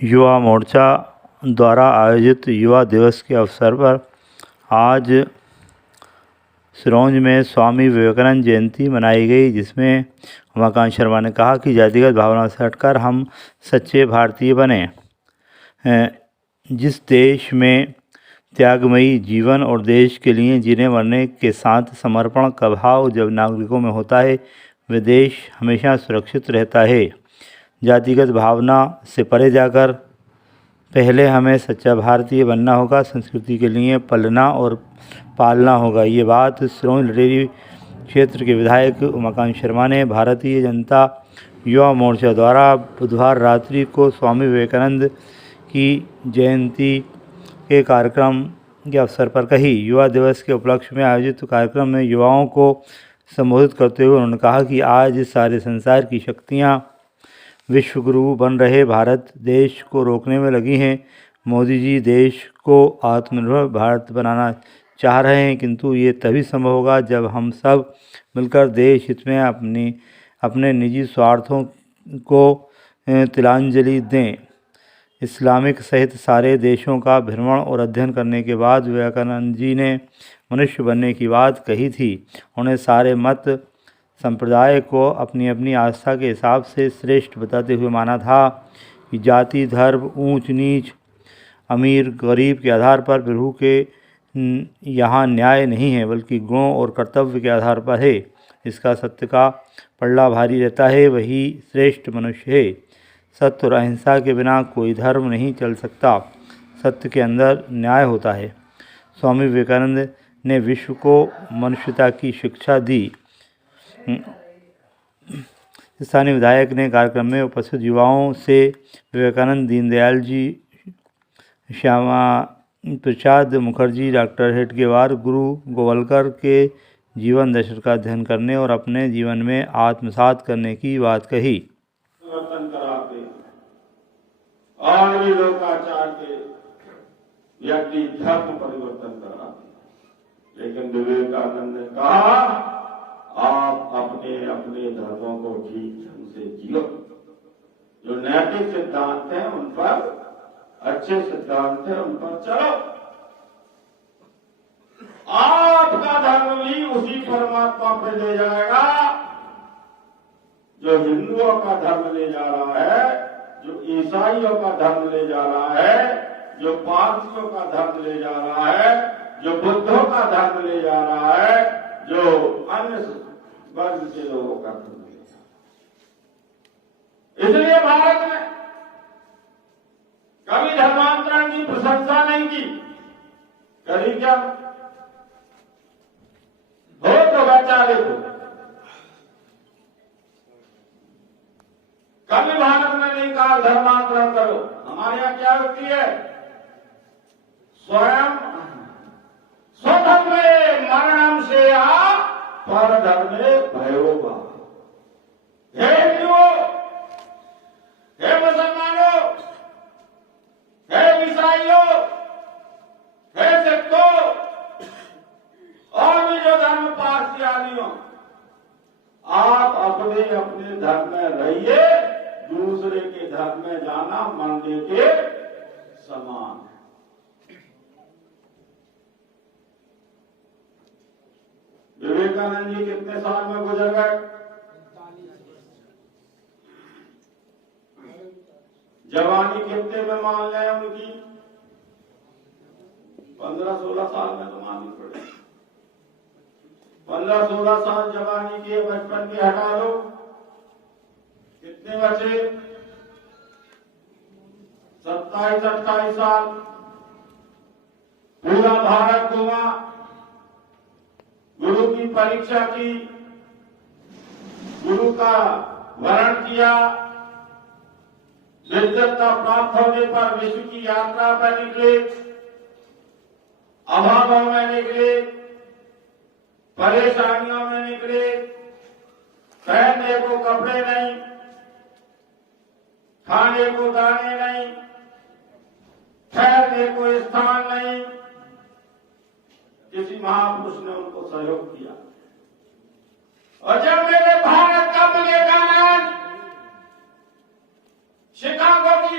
युवा मोर्चा द्वारा आयोजित युवा दिवस के अवसर पर आज सिरोंज में स्वामी विवेकानंद जयंती मनाई गई, जिसमें उमाकांत शर्मा ने कहा कि जातिगत भावना से हटकर हम सच्चे भारतीय बने। जिस देश में त्यागमयी जीवन और देश के लिए जीने मरने के साथ समर्पण का भाव जब नागरिकों में होता है, वह देश हमेशा सुरक्षित रहता है। जातिगत भावना से परे जाकर पहले हमें सच्चा भारतीय बनना होगा, संस्कृति के लिए पलना और पालना होगा। ये बात सिरोंज लटेरी क्षेत्र के विधायक उमाकांत शर्मा ने भारतीय जनता युवा मोर्चा द्वारा बुधवार रात्रि को स्वामी विवेकानंद की जयंती के कार्यक्रम के अवसर पर कही। युवा दिवस के उपलक्ष्य में आयोजित कार्यक्रम में युवाओं को संबोधित करते हुए उन्होंने कहा कि आज सारे संसार की शक्तियाँ विश्वगुरु बन रहे भारत देश को रोकने में लगी हैं। मोदी जी देश को आत्मनिर्भर भारत बनाना चाह रहे हैं, किंतु ये तभी संभव होगा जब हम सब मिलकर देश हित में अपने निजी स्वार्थों को तिलांजलि दें। इस्लामिक सहित सारे देशों का भ्रमण और अध्ययन करने के बाद विवेकानंद जी ने मनुष्य बनने की बात कही थी। उन्हें सारे मत संप्रदाय को अपनी अपनी आस्था के हिसाब से श्रेष्ठ बताते हुए माना था कि जाति, धर्म, ऊंच नीच, अमीर गरीब के आधार पर प्रभु के यहाँ न्याय नहीं है, बल्कि गुणों और कर्तव्य के आधार पर है। इसका सत्य का पल्ला भारी रहता है, वही श्रेष्ठ मनुष्य है। सत्य और अहिंसा के बिना कोई धर्म नहीं चल सकता। सत्य के अंदर न्याय होता है। स्वामी विवेकानंद ने विश्व को मनुष्यता की शिक्षा दी। स्थानीय विधायक ने कार्यक्रम में उपस्थित युवाओं से विवेकानंद, दीनदयाल जी, श्यामा प्रसाद मुखर्जी, डॉक्टर हेडगेवार, गुरु गोवलकर के जीवन दर्शन का अध्ययन करने और अपने जीवन में आत्मसात करने की बात कही। परिवर्तन कराते और भी लोकाचार के व्यक्ति धर्म परिवर्तन कराते, लेकिन विवेकानंद ने कहा आप अपने अपने धर्मों को ठीक ढंग से जियो। जो नैतिक सिद्धांत हैं उन पर, अच्छे सिद्धांत हैं उन पर चलो। आपका धर्म भी उसी परमात्मा पे ले जाएगा जो हिंदुओं का धर्म ले जा रहा है, जो ईसाइयों का धर्म ले जा रहा है, जो पारसियों का धर्म ले जा रहा है, जो बुद्धों का धर्म ले जा रहा है, जो अन्य वर्ग के लोगों का धर्म ले जा रहा है। इसलिए भारत ने कभी धर्मांतरण की प्रशंसा नहीं की। करी क्या? हो तो बेचारे को कभी भारत ने नहीं कहा धर्मांतरण करो। हमारे यहाँ क्या होती है? स्वयं स्वधर्मे मरणम से परधर्मे भयोगा। हे हिंदुओं, हे मुसलमानों, हे ईसाइयों, हे सिखों और भी जो धर्म पारसी आदि हो, आप अपने अपने धर्म में रहिए। दूसरे के धर्म में जाना मरने के समान है। विवेकानंद जी कितने साल में गुजर गए? जवानी कितने में मान लें उनकी? 15-16 साल में तो माननी पड़े। 15-16 साल जवानी के, बचपन के हटा लो, कितने बचे? 27-28 साल। पूरा भारत घूमा, गुरु की परीक्षा की, गुरु का वरण किया, विद्वत्ता प्राप्त होने पर विश्व की यात्रा पर निकले, अभावों में निकले, परेशानियों में निकले, पहनने को कपड़े नहीं, खाने को दाने नहीं, ठहरने को स्थान नहीं। किसी महापुरुष ने उनको सहयोग किया। और जब मेरे भारत का विवेकानंद शिकागो की